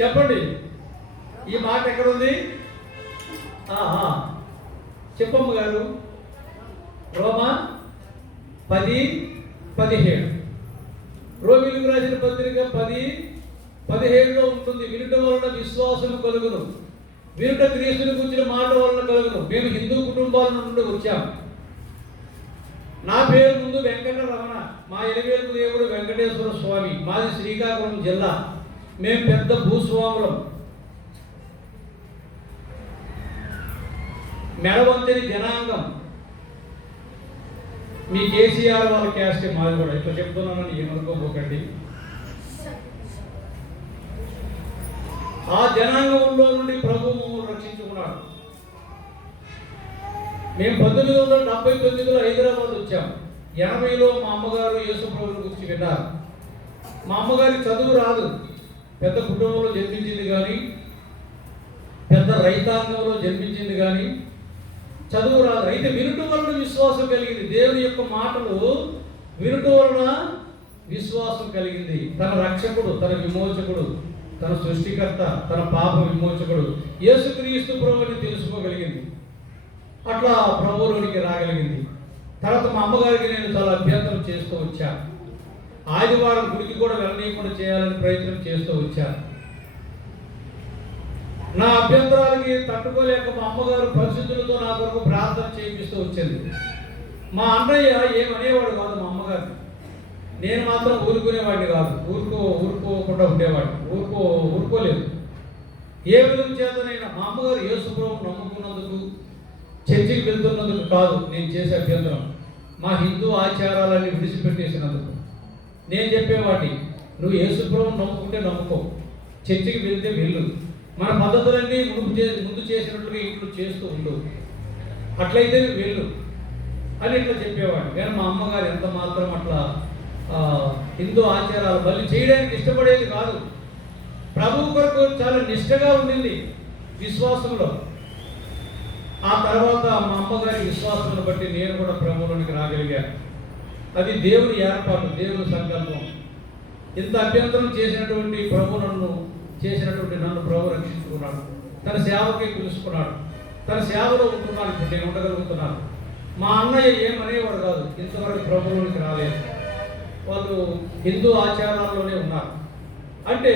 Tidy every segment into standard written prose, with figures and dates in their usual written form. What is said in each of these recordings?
చెప్పండి, ఈ మాట ఎక్కడుంది? చెప్పమ్మ గారు. రోమా 10:17 రోమిలకు రాసిన పత్రిక 10:17లో ఉంటుంది. వినుట వలన విశ్వాసం కలుగును, వినుట క్రీస్తుని గురించిన మాట వలన కలుగును. మేము హిందూ కుటుంబాల నుండి వచ్చాం. నా పేరు ముందు వెంకట రమణ, మా ఎలివేలుపు దేవుడు వెంకటేశ్వర స్వామి. మాది శ్రీకాకుళం జిల్లా. మేము పెద్ద భూస్వాములం. మెడవంతిని జనాంగం. మీ కేసీఆర్ వాళ్ళ క్యాస్ట్ మాది కూడా. ఇట్లా చెప్తున్నానని ఏమనుకోపోకండి. ఆ జనాంగంలో నుండి ప్రభువు రక్షించుకున్నాడు. మేము 1979లో హైదరాబాద్ వచ్చాం. 80లో మా అమ్మగారు యేసు ప్రభువుని గురించి విన్నారు. మా అమ్మగారికి చదువు రాదు. పెద్ద కుటుంబంలో జన్మించింది కానీ, పెద్ద రైతాంగంలో జన్మించింది కానీ చదువు రాదు. అయితే వినుట వలన విశ్వాసం కలిగింది. దేవుని యొక్క మాటలు వినుట వలన విశ్వాసం కలిగింది. తన రక్షకుడు, తన విమోచకుడు, తన సృష్టికర్త, తన పాప విమోచకుడు యేసుక్రీస్తు ప్రభువుని తెలుసుకోగలిగింది. అట్లా ప్రభువులోనికి రాగలిగింది. తర్వాత మా అమ్మగారికి నేను చాలా అభ్యంతరం చేస్తూ వచ్చాను. ఆదివారం గుడికి కూడా వెళ్ళనీయకుండా చేయాలని ప్రయత్నం చేస్తూ వచ్చాను. నా అభ్యంతరాలకి తట్టుకోలేక మా అమ్మగారు పరిస్థితులతో నా కొరకు ప్రార్థన చేపిస్తూ వచ్చింది. మా అన్నయ్య ఏమనేవాడు కాదు మా అమ్మగారిని. నేను మాత్రం ఊరుకునేవాడిని కాదు. ఊరుకోకుండా ఉండేవాడిని. ఊరుకోలేదు. ఏ విధంగా చేతనైనా మా అమ్మగారు యేసు ప్రభువును నమ్ముకున్నందుకు, చర్చికి వెళ్తున్నందుకు కాదు నేను చేసే అభ్యంతరం. మా హిందూ ఆచారాలన్నీ విడిచిపెట్టేసినందుకు. నేను చెప్పేవాడిని, నువ్వు యేసు ప్రభువును నమ్ముకుంటే నమ్ముకో, చర్చికి వెళ్తే వెళ్ళు, మన పద్ధతులన్నీ ముందు చేసినట్లుగా ఇంట్లో చేస్తూ ఉండు, అట్లయితే వెళ్ళు అని ఇట్లా చెప్పేవాడిని. కానీ మా అమ్మగారు ఎంత మాత్రం అట్లా హిందూ ఆచారాలు మళ్ళీ చేయడానికి ఇష్టపడేది కాదు. ప్రభువు కొరకు చాలా నిష్ఠగా ఉండింది విశ్వాసంలో. ఆ తర్వాత మా అమ్మగారి విశ్వాసాన్ని బట్టి నేను కూడా ప్రభువులోనికి రాగలిగాను. అది దేవుని ఏర్పాటు, దేవుని సంకల్పం. ఇంత అభ్యంతరం చేసినటువంటి నన్ను ప్రభు రక్షించుకున్నాడు. తన సేవకే పిలుచుకున్నాడు. తన సేవలో ఉంటున్నాను. ఇప్పుడు నేను ఉండగలుగుతున్నాను. మా అన్నయ్య ఏమనేవాడు కాదు. ఇంతవరకు ప్రభువులోనికి రాలేదు. వాళ్ళు హిందూ ఆచారాల్లోనే ఉన్నారు. అంటే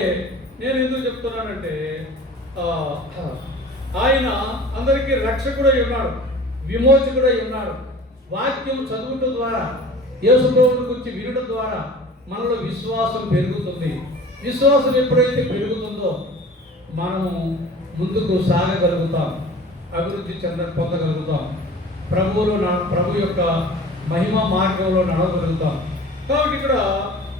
నేను ఎందుకు చెప్తున్నానంటే, ఆయన అందరికీ రక్షకుడై ఉన్నాడు, విమోచకుడై ఉన్నాడు. వాక్యం చదువుట ద్వారా, యేసు ప్రభువుని గురించి వినడం ద్వారా మనలో విశ్వాసం పెరుగుతుంది. విశ్వాసం ఎప్పుడైతే పెరుగుతుందో మనము ముందుకు సాగగలుగుతాం, అభివృద్ధి పొందగలుగుతాం, ప్రభు యొక్క మహిమ మార్గంలో నడవగలుగుతాం. కాబట్టి ఇక్కడ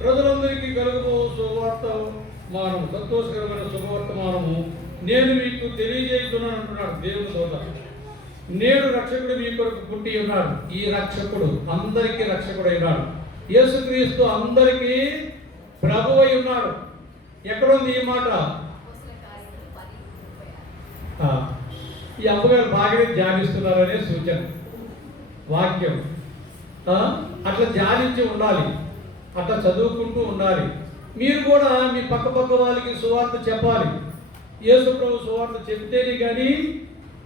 ప్రజలందరికీ కలుగుబో శుభవర్తమానము, సంతోషకరమైన శుభవర్తమానము నేను మీకు తెలియజేస్తున్నాను అంటున్నాడు దేవుని తోట. నేడు రక్షకుడు మీ కొరకు పుట్టి ఉన్నాడు. ఈ రక్షకుడు అందరికీ రక్షకుడైనాడు. యేసుక్రీస్తు అందరికీ ప్రభువై ఉన్నాడు. ఎక్కడుంది ఈ మాట? ఈ అమ్మగారు బాగానే ధ్యానిస్తున్నారనే సూచన వాక్యం. అట్లా ధ్యానించి ఉండాలి, అట్లా చదువుకుంటూ ఉండాలి. మీరు కూడా మీ పక్క వాళ్ళకి సువార్త చెప్పాలి. యేసు ప్రభు సువార్త చెప్తేనే కానీ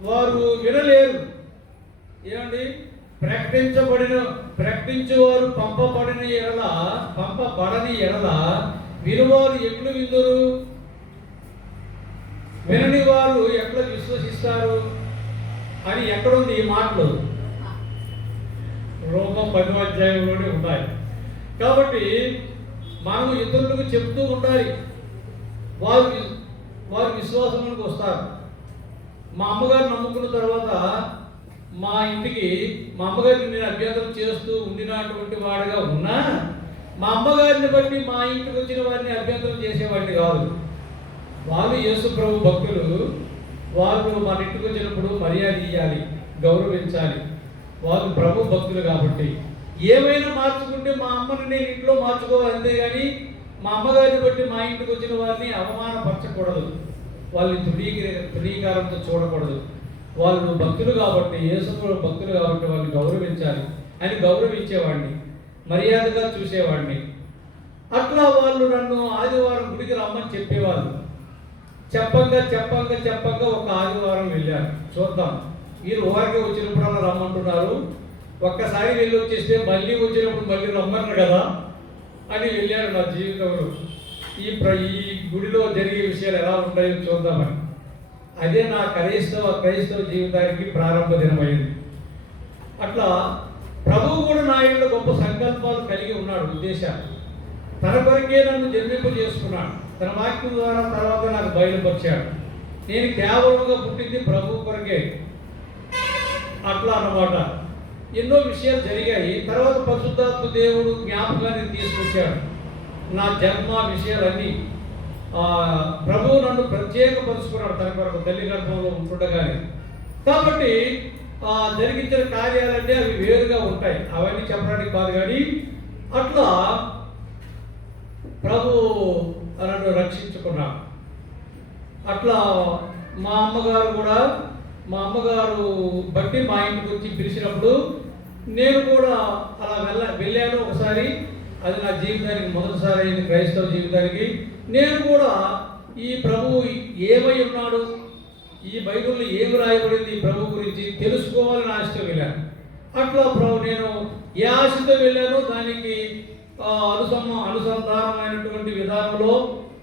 వారు వినలేరు. ఏమండి, ప్రకటించేవారు పంపబడని ఎడల వినువారు ఎట్లు విందురు, వినని వారు ఎట్లా విశ్వసిస్తారు అని ఎక్కడుంది ఈ మాటలు? రోమా 10వ అధ్యాయంలోనే ఉన్నాయి. కాబట్టి మనము ఇతరులకు చెప్తూ ఉండాలి. వారు విశ్వాసంలోకి వస్తారు. మా అమ్మగారు నమ్ముకున్న తర్వాత మా ఇంటికి మా అమ్మగారిని నేను అభ్యంతరం చేస్తూ ఉండినటువంటి వాడిగా ఉన్నా, మా అమ్మగారిని బట్టి మా ఇంటికి వచ్చిన వారిని అభ్యంతరం చేసేవాడిని కాదు. వాళ్ళు యేసు ప్రభు భక్తులు. వాళ్ళు మన ఇంటికి వచ్చినప్పుడు మర్యాద ఇవ్వాలి, గౌరవించాలి. వాళ్ళు ప్రభు భక్తులు కాబట్టి ఏమైనా మార్చుకుంటే మా అమ్మని నేను ఇంట్లో మార్చుకోవాలి, అంతేగాని మా అమ్మగారిని బట్టి మా ఇంటికి వచ్చిన వారిని అవమానపరచకూడదు, వాళ్ళని తృణీకారంతో చూడకూడదు. వాళ్ళు భక్తులు కాబట్టి, యేసు భక్తులు కాబట్టి వాళ్ళని గౌరవించాలి అని గౌరవించేవాడిని, మర్యాదగా చూసేవాడిని. అట్లా వాళ్ళు నన్ను ఆదివారం గుడికి రమ్మని చెప్పేవాళ్ళు. చెప్పంగా ఒక ఆదివారం వెళ్ళారు. చూద్దాం, మీరు ఊరికి వచ్చినప్పుడల్లా రమ్మంటున్నారు, ఒక్కసారి వెళ్ళి వచ్చేస్తే మళ్ళీ వచ్చినప్పుడు మళ్ళీ రమ్మన్నారు కదా అని వెళ్ళారు. నా జీవితంలో ఈ గుడిలో జరిగే విషయాలు ఎలా ఉంటాయో చూద్దామని. అదే నా క్రైస్తవ జీవితానికి ప్రారంభ దినమైంది. అట్లా ప్రభువు కూడా నా ఇంట్లో గొప్ప సంకల్పాలు కలిగి ఉన్నాడు, ఉద్దేశాలు. తన కొరకే నన్ను జన్మింపజేసుకున్నాడు. తన వాక్యం ద్వారా తర్వాత నాకు బయలుపరిచాడు. నేను కేవలంగా పుట్టింది ప్రభువు కొరకే. అట్లా అన్నమాట. ఎన్నో విషయాలు జరిగాయి. తర్వాత పరిశుద్ధాత్మ దేవుడు జ్ఞాపకాన్ని తీసుకొచ్చాడు. నా జన్మ విషయాలన్నీ ప్రభువు నన్ను ప్రత్యేకపరుచుకున్నాడు తన కొరకు తల్లి గర్భంలో ఉంటుండగానే. కాబట్టి జరిగించిన కార్యాలంటే అవి వేరుగా ఉంటాయి, అవన్నీ చెప్పడానికి కాదు. కానీ అట్లా ప్రభు నన్ను రక్షించుకున్నాడు. అట్లా మా అమ్మగారు బట్టి మా ఇంటికి వచ్చి పిలిచినప్పుడు నేను కూడా అలా వెళ్ళాను ఒకసారి. అది నా జీవితానికి మొదటిసారి అయింది, క్రైస్తవ జీవితానికి. నేను కూడా ఈ ప్రభువు ఏమై ఉన్నాడు, ఈ బైబిల్లో ఏమి రాయబడింది ఈ ప్రభు గురించి తెలుసుకోవాలని ఆశతో వెళ్ళాను. అట్లా నేను ఏ ఆశతో వెళ్ళానో దానికి అనుసంధానమైనటువంటి విధానంలో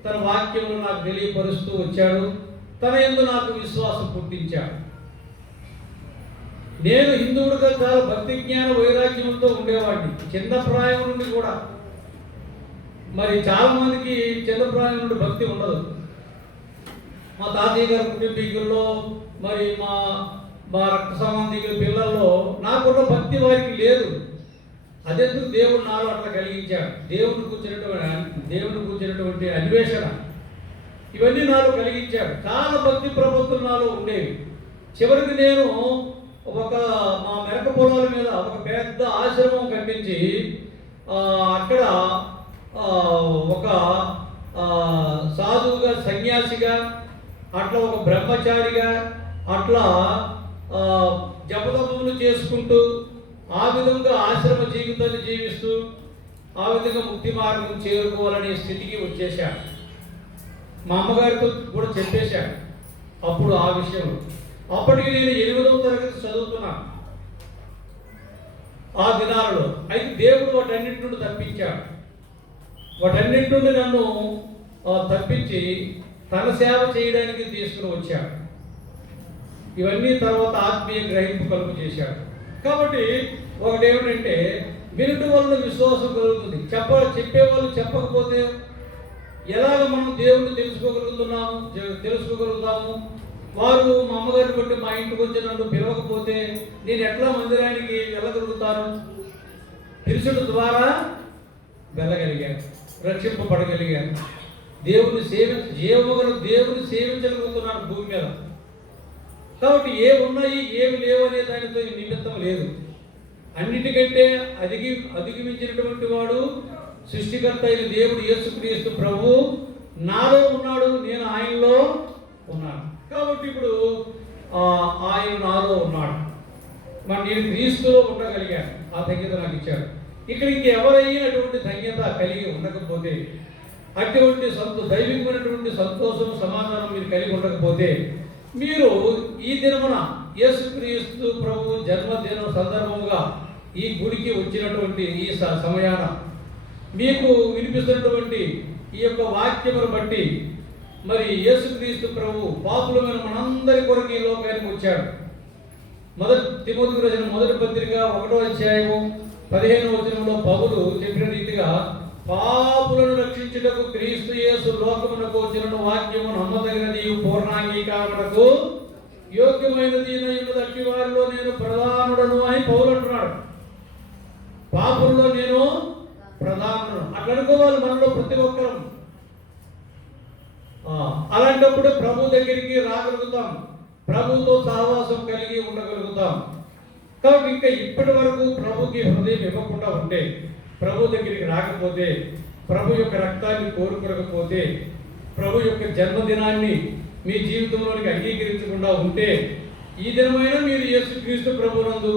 తన వాక్యంలో నాకు తెలియపరుస్తూ వచ్చాడు. తన యందు నాకు విశ్వాసం పుట్టించాడు. నేను హిందువుడిగా చాలా భక్తి జ్ఞాన వైరాగ్యంతో ఉండేవాడిని చిన్న ప్రాయం నుండి కూడా. మరి చాలా మందికి చిన్న ప్రాయం నుండి భక్తి ఉండదు. మా తాతయ్య గారి కుటుంబీకుల్లో, మరి మా రక్త సంబంధికుల పిల్లల్లో నాకున్న భక్తి వారికి లేదు. అదెందుకు దేవుడు నాలో అట్లా కలిగించాడు. దేవుడిని కూర్చున్నటువంటి అన్వేషణ ఇవన్నీ నాలో కలిగించాడు. చాలా భక్తి ప్రవృత్తులు నాలో ఉండేవి. చివరికి నేను మా మెరక పొలాల మీద ఒక పెద్ద ఆశ్రమం కట్టించి అక్కడ ఒక సాధువుగా, సన్యాసిగా, అట్లా ఒక బ్రహ్మచారిగా, అట్లా జపతపములు చేసుకుంటూ ఆ విధంగా ఆశ్రమ జీవితాన్ని జీవిస్తూ ఆ విధంగా ముక్తి మార్గం చేరుకోవాలనే స్థితికి వచ్చేశాడు. మా అమ్మగారితో కూడా చెప్పేశాడు అప్పుడు ఆ విషయం. అప్పటికి నేను 8వ తరగతి చదువుతున్నాను ఆ దినాలలో. అయితే దేవుడు వాటన్నిటి నుండి తప్పించాడు. వాటన్నిటి నుండి నన్ను తప్పించి తన సేవ చేయడానికి తీసుకుని వచ్చాడు. ఇవన్నీ తర్వాత ఆత్మీయ గ్రహింపు కలుగు చేశాడు. కాబట్టి ఒకటేమిటంటే వినుట వల్ల విశ్వాసం కలుగుతుంది. చెప్పేవాళ్ళు చెప్పకపోతే ఎలాగ మనం దేవుణ్ణి తెలుసుకోగలుగుతాము. వారు మా అమ్మగారిని బట్టి మా ఇంటికి వచ్చి నన్ను పిలవకపోతే నేను ఎట్లా మందిరానికి వెళ్ళగలుగుతాను? పిలుచుట ద్వారా వెళ్ళగలిగాను, రక్షింపబడగలిగాను. దేవుని సేవించగలుగుతున్నాను భూమి మీద. కాబట్టి ఏవి ఉన్నాయి ఏమి లేవు అనే దానితో నిమిత్తం లేదు. అన్నిటికంటే అధిగమించినటువంటి వాడు సృష్టికర్త అయిన దేవుడు యేసుక్రీస్తు ప్రభు నాలో ఉన్నాడు, నేను ఆయనలో ఉన్నాను. కాబట్టి ఇప్పుడు ఆయన నాలో ఉన్నాడు. మరి నేను క్రీస్తులో ఉండగలిగాను. ఆ ధన్యత నాకు ఇచ్చాడు. ఇక్కడ ఇంకెవరైనటువంటి ధన్యత కలిగి ఉండకపోతే, అటువంటి దైవికమైనటువంటి సంతోషం, సమాధానం మీరు కలిగి ఉండకపోతే, మీరు ఈ దినమున యేసుక్రీస్తు ప్రభు జన్మదినం సందర్భంగా ఈ గుడికి వచ్చినటువంటి ఈ సమయాన మీకు వినిపిస్తున్నటువంటి ఈ యొక్క వాక్యమును బట్టి మరి యేసుక్రీస్తు ప్రభు పాపులమైన మనందరి కొరకు ఈ లోకానికి వచ్చాడు. తిమోతికి రాసిన మొదటి పత్రిక 1వ అధ్యాయము 15వ వచనంలో పౌలు చెప్పిన రీతిగా పాపులను రక్షించుటకు క్రీస్తు యేసు లోకమునకు వచ్చిన వాక్యము నమ్మదగినది, పూర్ణాంగీకారమునకు యోగ్యమైనది ఉన్నది. అట్టి వారిలో నేను ప్రధానుడను అని పౌలు అంటున్నాడు. పాపుల్లో నేను ప్రధానుడు అట్లా అనుకోవాలి మనలో ప్రతి ఒక్కరం. అలాంటప్పుడు ప్రభు దగ్గరికి రాగలుగుతాం, ప్రభుతో సహవాసం కలిగి ఉండగలుగుతాం. కాబట్టి ఇంకా ఇప్పటి వరకు ప్రభుకి హృదయం ఇవ్వకుండా ఉంటే, ప్రభు దగ్గరికి రాకపోతే, ప్రభు యొక్క రక్తాన్ని కోరుకోకపోతే, ప్రభు యొక్క జన్మదినాన్ని మీ జీవితంలోనికి అంగీకరించకుండా ఉంటే, ఈ దినమైనా మీరు యేసుక్రీస్తు ప్రభునందు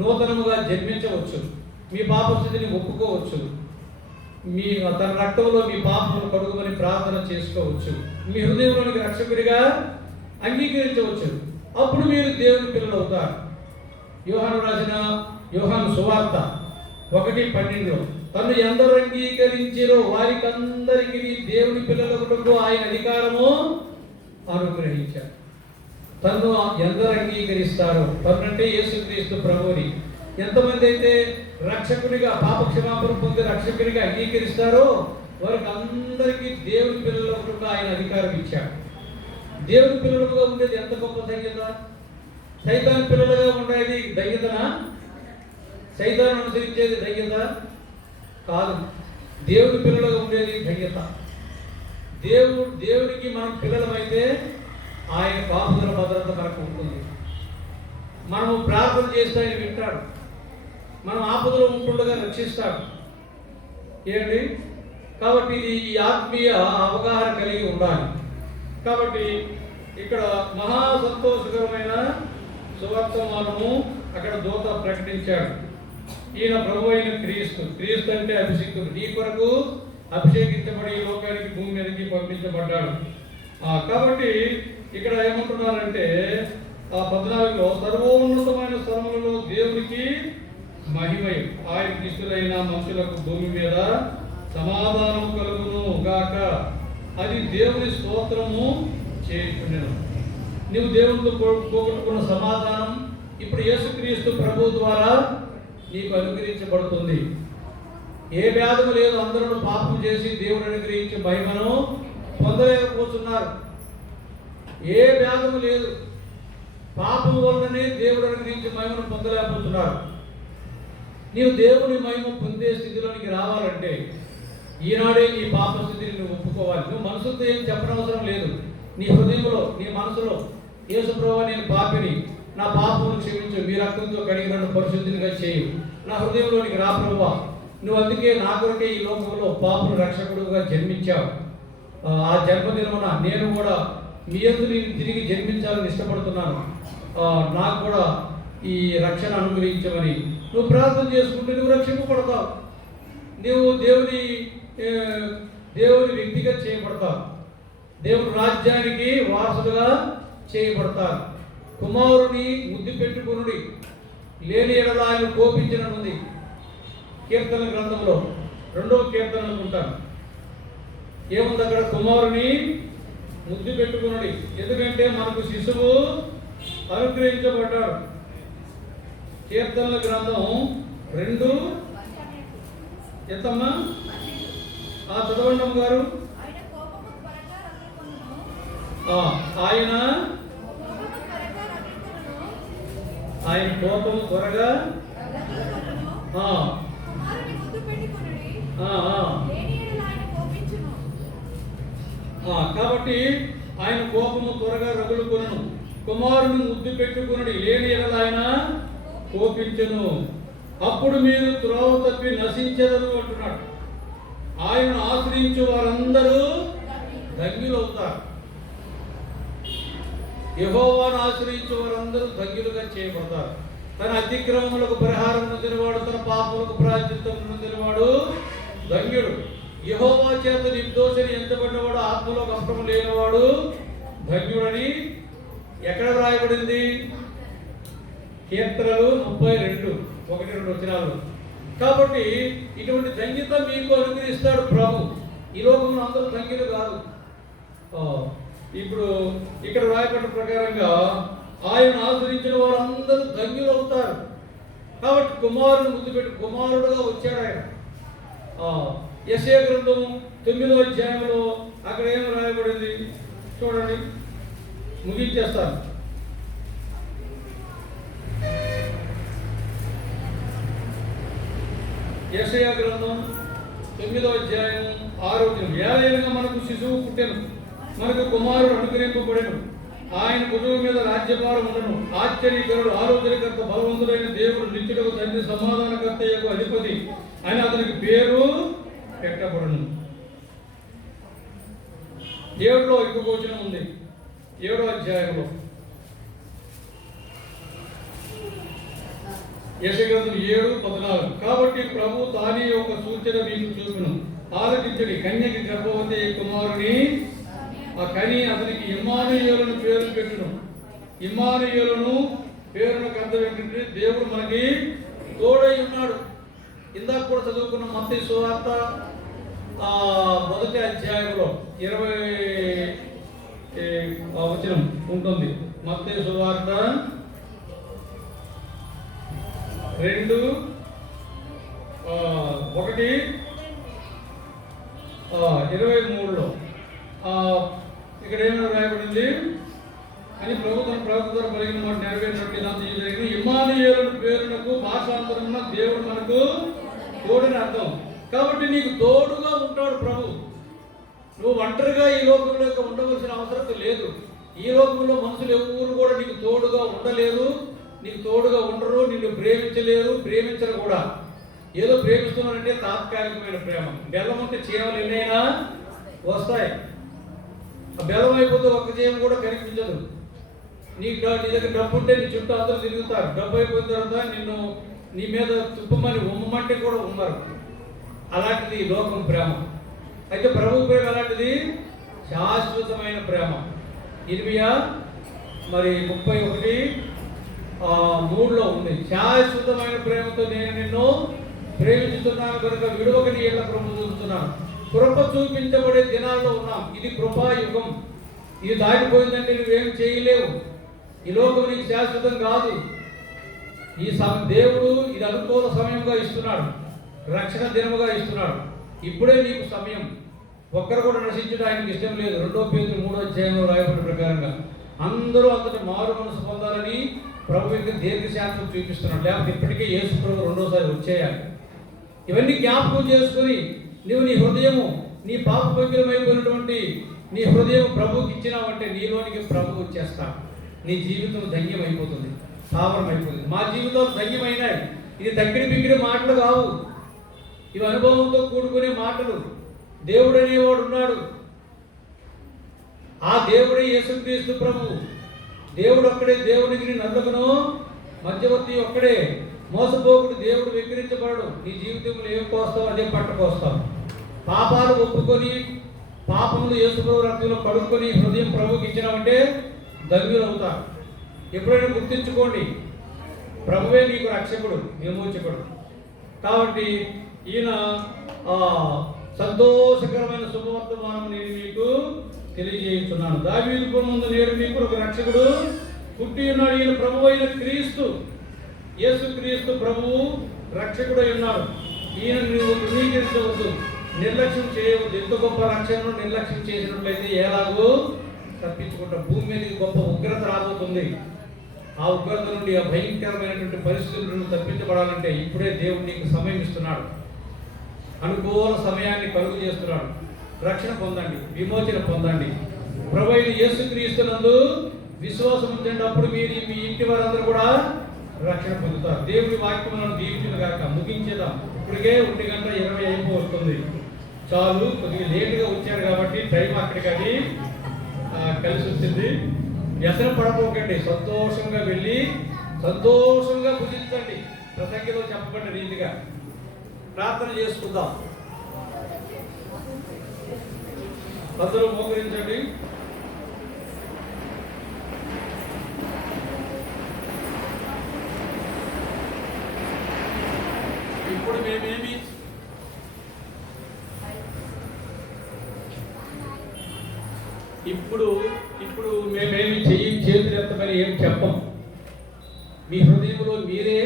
నూతనముగా జన్మించవచ్చు, మీ పాపస్థితిని ఒప్పుకోవచ్చు, మీ తన రక్తంలో మీ పాపములు కడుగుమని ప్రార్థన చేసుకోవచ్చు. మీ హృదయంలోనికి రక్షకుడిగా అంగీకరించవచ్చు. అప్పుడు మీరు దేవుని పిల్లలు అవుతారు. యోహాను రాసిన యోహాను సువార్త 1:12 తను ఎందరు అంగీకరించారో వారికందరికీ దేవుని పిల్లలకు ఆయన అధికారము అనుగ్రహించారు. తను ఎందరు అంగీకరిస్తారో, తనంటే యేసుక్రీస్తు ప్రభువుని ఎంతమంది అయితే రక్షకునిగా పాప క్షమాపణ పొంది రక్షకునిగా అంగీకరిస్తారో వారికి అందరికీ దేవుని పిల్లలకు ఆయన అధికారం ఇచ్చాడు. దేవుని పిల్లలుగా ఉండేది ఎంత గొప్ప ధన్యత! సైతాన్ పిల్లలుగా ఉండేది ధన్యతనా? సైతాన్ అనుసరించేది ధన్యత కాదు. దేవుని పిల్లలుగా ఉండేది ధన్యత. దేవునికి మనం పిల్లలమైతే ఆయన కాపుదల భద్రత మనకు ఉంటుంది. మనము ప్రార్థన చేస్తే ఆయన వింటాడు. మనం ఆపదలో ఉంటుండగా రక్షిస్తాడు. ఏంటి కాబట్టి ఇది ఈ ఆత్మీయ అవగాహన కలిగి ఉండాలి. కాబట్టి ఇక్కడ మహా సంతోషకరమైన సువర్తమానము అక్కడ దూత ప్రకటించాడు. ఈయన ప్రభు అయిన క్రీస్తు. క్రీస్తు అంటే అభిషేకుడు. నీ కొరకు అభిషేకించబడి ఈ లోకానికి భూమి మీదకి పంపించబడ్డాడు. కాబట్టి ఇక్కడ ఏమంటున్నారంటే 14లో సర్వోన్నతమైన స్థలములలో దేవునికి మహిమయు ఆయన ఇష్టులైన మనుషులకు భూమి మీద సమాధానం కలుగును గాక. అది దేవుని స్తోత్రము చేయుచుండెను. నీవు దేవునితో పోగొట్టుకున్న సమాధానం ఇప్పుడు యేసుక్రీస్తు ప్రభు ద్వారా నీకు అనుగ్రహించబడుతుంది. ఏ భేదము లేదు. అందరూ పాపం చేసి దేవుడు అనుగ్రహించే మహిమను పొందలేకపోతున్నారు. ఏ భేదము లేదు. పాపం వల్లనే దేవుడు అనుగ్రహించే మహిమను పొందలేకపోతున్నారు. నీవు దేవుని మహిమ పొందే స్థితిలోనికి రావాలంటే ఈనాడే నీ పాప స్థితిని నువ్వు ఒప్పుకోవాలి. నువ్వు మనసుతో ఏం చెప్పనవసరం లేదు. నీ హృదయంలో నీ మనసులో యేసు ప్రభువా నేను పాపిని, నా పాపమును క్షమించు, మీ రక్తంతో కడిగి నన్ను పరిశుద్ధిగా చేయు, నా హృదయంలోనికి రా ప్రభువా. నువ్వు అందుకే నా కొరకే ఈ లోకంలో పాపును రక్షకుడుగా జన్మించావు. ఆ జన్మదినమున నేను కూడా మీ యందు నేను తిరిగి జన్మించాలని ఇష్టపడుతున్నాను. నాకు కూడా ఈ రక్షణ అనుగ్రహించమని నువ్వు ప్రార్థన చేసుకుంటే నువ్వు రక్షింపబడతావు. నువ్వు దేవుని వ్యక్తిగా చేయబడతావు. దేవుని రాజ్యానికి వారసులుగా చేయబడతారు. కుమారుని ముద్దు పెట్టుకునుడి లేని ఎడల ఆయన కోపించినది కీర్తన గ్రంథంలో 2వ కీర్తన అనుకుంటాను. ఏముంది అక్కడ? కుమారుని ముద్దు పెట్టుకునుడి. ఎందుకంటే మనకు శిశువు అనుగ్రహించబడ్డాడు. కీర్తనల గ్రంథం 2 ఎంతమ్మా? చదవండి గారు. ఆయన కోపము త్వరగా కాబట్టి ఆయన కోపము త్వరగా రగులుకొనును, కుమారుని ముద్దు పెట్టుకుని లేని ఎడల ఆయన కోపించును, అప్పుడు మీరు త్రోవ తప్పి నశించదరు అంటున్నాడు. ఆయనను ఆశ్రయించు వారందరూ ధన్యులవుతారు. యెహోవాను ఆశ్రయించు వారందరూ ధన్యులుగా చేయబడతారు. తన అతిక్రమములకు పరిహారం పొందినవాడు, తన పాపములకు ప్రాయశ్చిత్తం పొందినవాడు ధన్యుడు. యెహోవా చేత నిర్దోషిని ఎంచబడినవాడు, ఆత్మలో కపటము లేనివాడు ధన్యుడని ఎక్కడ రాయబడింది? కీర్తనలు 32:1-2 వచనాలు. కాబట్టి ఇటువంటి ధన్యత మీకు అనుగ్రహిస్తాడు ప్రభు. ఈ లోకంలో అందరూ ధన్యులు కాదు. ఇప్పుడు ఇక్కడ రాయబడ్డ ప్రకారంగా ఆయన ఆశ్రయించిన వారందరూ ధన్యులు అవుతారు. కాబట్టి కుమారుని ముద్దు పెట్టి కుమారుడుగా వచ్చాడు ఆయన. యెషయా గ్రంథం 9వ అధ్యాయంలో అక్కడ ఏం రాయబడింది చూడండి, ముగించేస్తాను. యెషయా గ్రంథం 9వ అధ్యాయం 6వ వచనం. ఏలైనగా మనకు శిశువు పుట్టెను, మనకు కుమారుడు అనుగ్రహింపబడెను, ఆయన భుజము మీద రాజ్యభారం ఉండను. ఆశ్చర్యకరుడు, ఆలోచనకర్త, బలవంతుడైన దేవుడు, నిత్యుడకు తండ్రి, సమాధానకర్త యొక్క అధిపతి అని అతనికి పేరు పెట్టబడును. 7లో ఇంకొక వచనం ఉంది, 7వ అధ్యాయంలో యెషయా గ్రంథం 7:14. కాబట్టి ప్రభు తానే ఒక సూచన మీకు చూపును, ఆలోచించండి, కన్యకి గర్భవతి కుమారుని ఆ కని అతనికి ఇమ్మానుయేలును పేరు పెట్టును. ఇమ్మానుయేలును పేరునకు అర్థం ఏంటంటే దేవుడు మనకి తోడై ఉన్నాడు. ఇందాక కూడా చదువుకున్న మత్తయి సువార్త మొదటి అధ్యాయంలో 20 వచనం ఉంటుంది. మత్తయి సువార్త 2:1-23లో ఇక్కడ ఏమైనా రాయబడింది అని ప్రభుత్వం ద్వారా కలిగిన మాట నెరవేరినట్టు ఇదంతా జరిగింది. ఇమ్మానుయేలు పేరునకు భాషాంతరమున దేవుడు మనకు తోడని అర్థం. కాబట్టి నీకు తోడుగా ఉంటాడు ప్రభు. నువ్వు ఒంటరిగా ఈ లోకంలో ఉండవలసిన అవసరం లేదు. ఈ లోకంలో మనుషులు ఎవరు కూడా నీకు తోడుగా ఉండలేరు, నీకు తోడుగా ఉండరు, నిన్ను ప్రేమించలేరు, ప్రేమించరు కూడా. ఏదో ప్రేమిస్తున్నారంటే తాత్కాలికమైన ప్రేమ. బెల్లం ఉంటే చీమలు ఎన్నైనా వస్తాయి. ఆ బెల్లం అయిపోతే ఒక్క చీమ కూడా కనిపించదు. నీ దగ్గర డబ్బు ఉంటే నీ చుట్టూ అందరూ తిరుగుతారు. డబ్బు అయిపోయిన తర్వాత నిన్ను నీ మీద తుప్పమని ఉమ్మమంటే కూడా ఉమ్మరు. అలాంటిది లోకం ప్రేమ. అయితే ప్రభు ప్రేమ అలాంటిది శాశ్వతమైన ప్రేమ. 31:3లో ఉంది. శాశ్వతమైన ప్రేమతో నేను నిన్ను ప్రేమించుతున్నాను కనుక విడువక నీ ఎట్లా కృప చూపుతున్నాను. కృప చూపించబడే దినాల్లో ఉన్నాం. ఇది కృపాయుగం. ఇది దాటిపోయిందంటే నువ్వేం చేయలేవు. ఈ లోకం నీకు శాశ్వతం కాదు. ఈ దేవుడు ఇది అనుకూల సమయంగా ఇస్తున్నాడు, రక్షణ దినముగా ఇస్తున్నాడు. ఇప్పుడే నీకు సమయం. ఒక్కరు కూడా నశించడం ఆయనకి ఇష్టం లేదు. 2 పేతురు 3:3 రాయబడిన ప్రకారంగా అందరూ అంతటి మారు మనసు పొందాలని ప్రభు యొక్క దీర్ఘశాంతం చూపిస్తున్నాడు. లేకపోతే ఇప్పటికే యేసు ప్రభు 2వసారి వచ్చేయాలి. ఇవన్నీ జ్ఞాపకం చేసుకుని నువ్వు నీ హృదయము, నీ పాపభంగిలమైపోయినటువంటి నీ హృదయం ప్రభువుకి ఇచ్చినావంటే నీలోనికి ప్రభు వచ్చేస్తాడు. నీ జీవితం ధన్యమైపోతుంది, స్థావరం అయిపోతుంది. మా జీవితాలు ధన్యమైనాయి. ఇది తక్కిడి బిక్కిడి మాటలు కావు, ఇవి అనుభవంతో కూడుకునే మాటలు. దేవుడు అనేవాడు ఉన్నాడు. ఆ దేవుడే యేసుక్రీస్తు ప్రభువు. దేవుడు ఒక్కడే, దేవునికి నల్లకును మధ్యవర్తి ఒక్కడే. మోసపోకుడు, దేవుడు వెక్కిరించబడడు. నీ జీవితంలో ఏం కోస్తావు అదే పట్టుకొస్తావు. పాపాలు ఒప్పుకొని పాపములు యేసు ప్రభు రక్తంలో కడుక్కొని హృదయం ప్రభువుకి ఇచ్చినామంటే ధన్యులు అవుతారు. ఎప్పుడైనా గుర్తించుకోండి, ప్రభువే నీకు రక్షకుడు, విమోచకుడు. కాబట్టి ఈయన సంతోషకరమైన శుభవర్తమానం నేను మీకు తెలియజేస్తున్నాను. దావీదు ముందు నేడు మీకు ఒక రక్షకుడు పుట్టి ఉన్నాడు. ఈయన ప్రభువు అయిన క్రీస్తు, యేసుక్రీస్తు ప్రభువు రక్షకుడై ఉన్నాడు. ఈయన నువ్వు ధృవీకరించవద్దు, నిర్లక్ష్యం చేయవద్దు. ఎంత గొప్ప రక్షణను నిర్లక్ష్యం చేసినట్లయితే ఎలాగో తప్పించుకుంటాం. భూమి మీదకి గొప్ప ఉగ్రత రాబోతుంది. ఆ ఉగ్రత నుండి, ఆ భయంకరమైనటువంటి పరిస్థితుల నుండి తప్పించబడాలంటే ఇప్పుడే దేవుడు నీకు సమయం ఇస్తున్నాడు. అనుకూల సమయాన్ని కలుగు చేస్తున్నాడు. రక్షణ పొందండి, విమోచన పొందండి. ప్రభువైన యేసుక్రీస్తునందు విశ్వాసం ఉంచండి. అప్పుడు మీరు మీ ఇంటి వారందరూ కూడా రక్షణ పొందుతారు. దేవుడి వాక్యములను దీవించును గాక. ముగించేద్దాం. ఇప్పటికే 1:20 అయిపోతుంది. చాలు, కొద్దిగా లేటుగా వచ్చారు కాబట్టి టైం అక్కడికి అది కలిసి వచ్చింది. వ్యసనం పడపోకండి. సంతోషంగా వెళ్ళి సంతోషంగా భుజించండి. ప్రసంగిలో చెప్పబడిన రీతిగా ప్రార్థన చేసుకుందాం. అందరూ మోకరించండి. ఇప్పుడు మేమేమి చేతులు ఎత్తమని ఏం చెప్పం. మీ హృదయంలో మీరే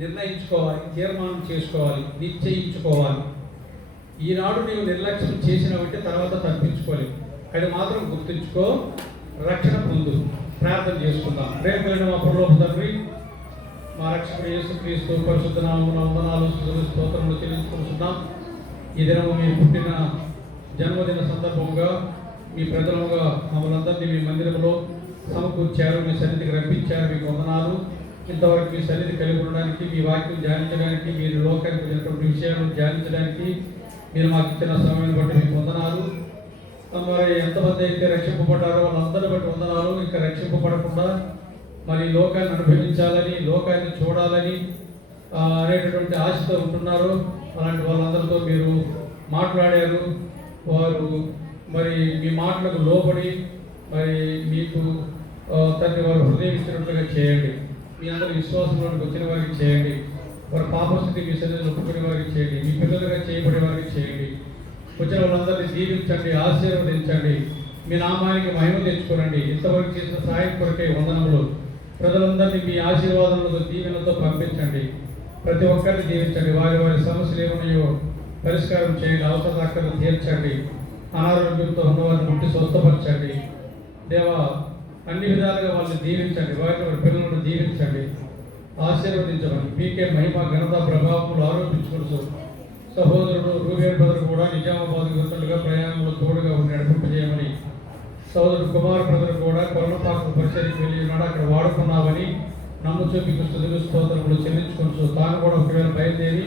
నిర్ణయించుకోవాలి, తీర్మానం చేసుకోవాలి, నిశ్చయించుకోవాలి. ఈనాడు నీవు నిర్లక్ష్యం చేసినావంటే తర్వాత తప్పించుకోలేవు. అది మాత్రం గుర్తుంచుకో. రక్షణ పొందు. ప్రార్థన చేసుకుందాం. రేపు మా పరలోక తండ్రి, మా రక్షకుడు యేసుక్రీస్తు పరిశుద్ధ నామమున వందనాలు, స్తుతులు, స్తోత్రములు చెల్లించుకుంటున్నాం. ఈ దినము మీ పుట్టిన జన్మదిన సందర్భంగా మీ ప్రజలుగా మమ్మల్ని అందరినీ మీ మందిరంలో సమకూర్చారు, మీ సన్నిధికి రప్పించారు. మీకు వందనాలు. ఇంతవరకు మీ సన్నిధి కలిగి ఉండడానికి, మీ వాక్యం ధ్యానించడానికి, మీరు లోకానికి వచ్చినటువంటి విషయాలను ధ్యానించడానికి మీరు మాకు ఇచ్చిన సమయాన్ని బట్టి మీకు వందనాలు. మరి ఎంతమంది అయితే రక్షింపబడ్డారో వాళ్ళందరిని బట్టి వందనాలు. ఇంకా రక్షింపబడకుండా మరి లోకాన్ని అనుభవించాలని, లోకాన్ని చూడాలని అనేటటువంటి ఆశతో ఉంటున్నారు. అలాంటి వాళ్ళందరితో మీరు మాట్లాడారు. వారు మరి మీ మాటలకు లోబడి మరి మీకు తండ్రి వారు హృదయం ఇచ్చినట్లుగా చేయండి. మీ అందరి విశ్వాసంలోకి వచ్చిన వారికి చేయండి. వారి పాపస్థితి మీ సన్నిధిలో ఒప్పుకునే వారికి చేయండి. మీ పిల్లలుగా చేయబడే వారికి చేయండి. వచ్చిన వాళ్ళందరినీ దీవించండి, ఆశీర్వదించండి. మీ నామానికి మహిమ తెచ్చుకోనండి. ఇంతవరకు చేసిన సహాయం కొరకే వందనములు. ప్రజలందరినీ మీ ఆశీర్వాదములతో దీవెనలతో పంపించండి. ప్రతి ఒక్కరిని దీవించండి. వారి వారి సమస్యలు ఏమున్నాయో పరిష్కారం చేయండి. అవసరాలను తీర్చండి. అనారోగ్యంతో ఉన్నవారిని ముట్టి స్వస్థపరచండి. దేవా, అన్ని విధాలుగా వాళ్ళని దీవించండి. వారి పిల్లలను దీవించండి, ఆశీర్వదించమని మీకే మహిమ ఘనత ప్రభావములు ఆరోపించుకుంటూ సహోదరుడు రూబేన్ బ్రదర్ కూడా నిజామాబాద్ గుర్తుండగా ప్రయాణంలో తోడుగా ఉండి నడిపింపజేయమని, సోదరుడు కుమార్ బ్రదర్ కూడా కొల్లపాకు పరిచయకి వెళ్ళి ఉన్నాడు. అక్కడ వాడుకున్నామని నమ్ము మీకు స్తుతులు స్తోత్రములు చెల్లించుకుంటూ తాను కూడా ఒకవేళ బయలుదేరి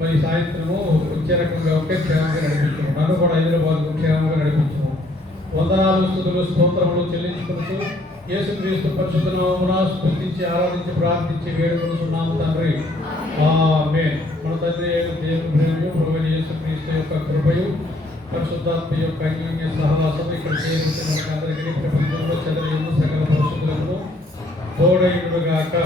మరి సాయంత్రము వచ్చే రకంగా ఒకే క్షేమంగా నడిపించము. నన్ను కూడా హైదరాబాద్కు క్షేమంగా నడిపించము. వందనాలు స్తుతులు స్తోత్రములు చెల్లించుకుంటూ యేసుక్రీస్తు పరిశుద్ధ నామమున స్తుతించి ఆరాధించి ప్రార్థించి వేడుకొనుచున్నాము తండ్రి. ఆమేన్. మన తండ్రి అయిన దేవుని ప్రేమయు ప్రభువైన యేసుక్రీస్తు యొక్క కృపయు పరిశుద్ధాత్మ యొక్క అన్యోన్య సహవాసము ఇక్కడ చేరుతున్న మనకందరికీ ప్రపంచంలో చెదరయును సకల పరిశుద్ధులకు తోడైనగాక.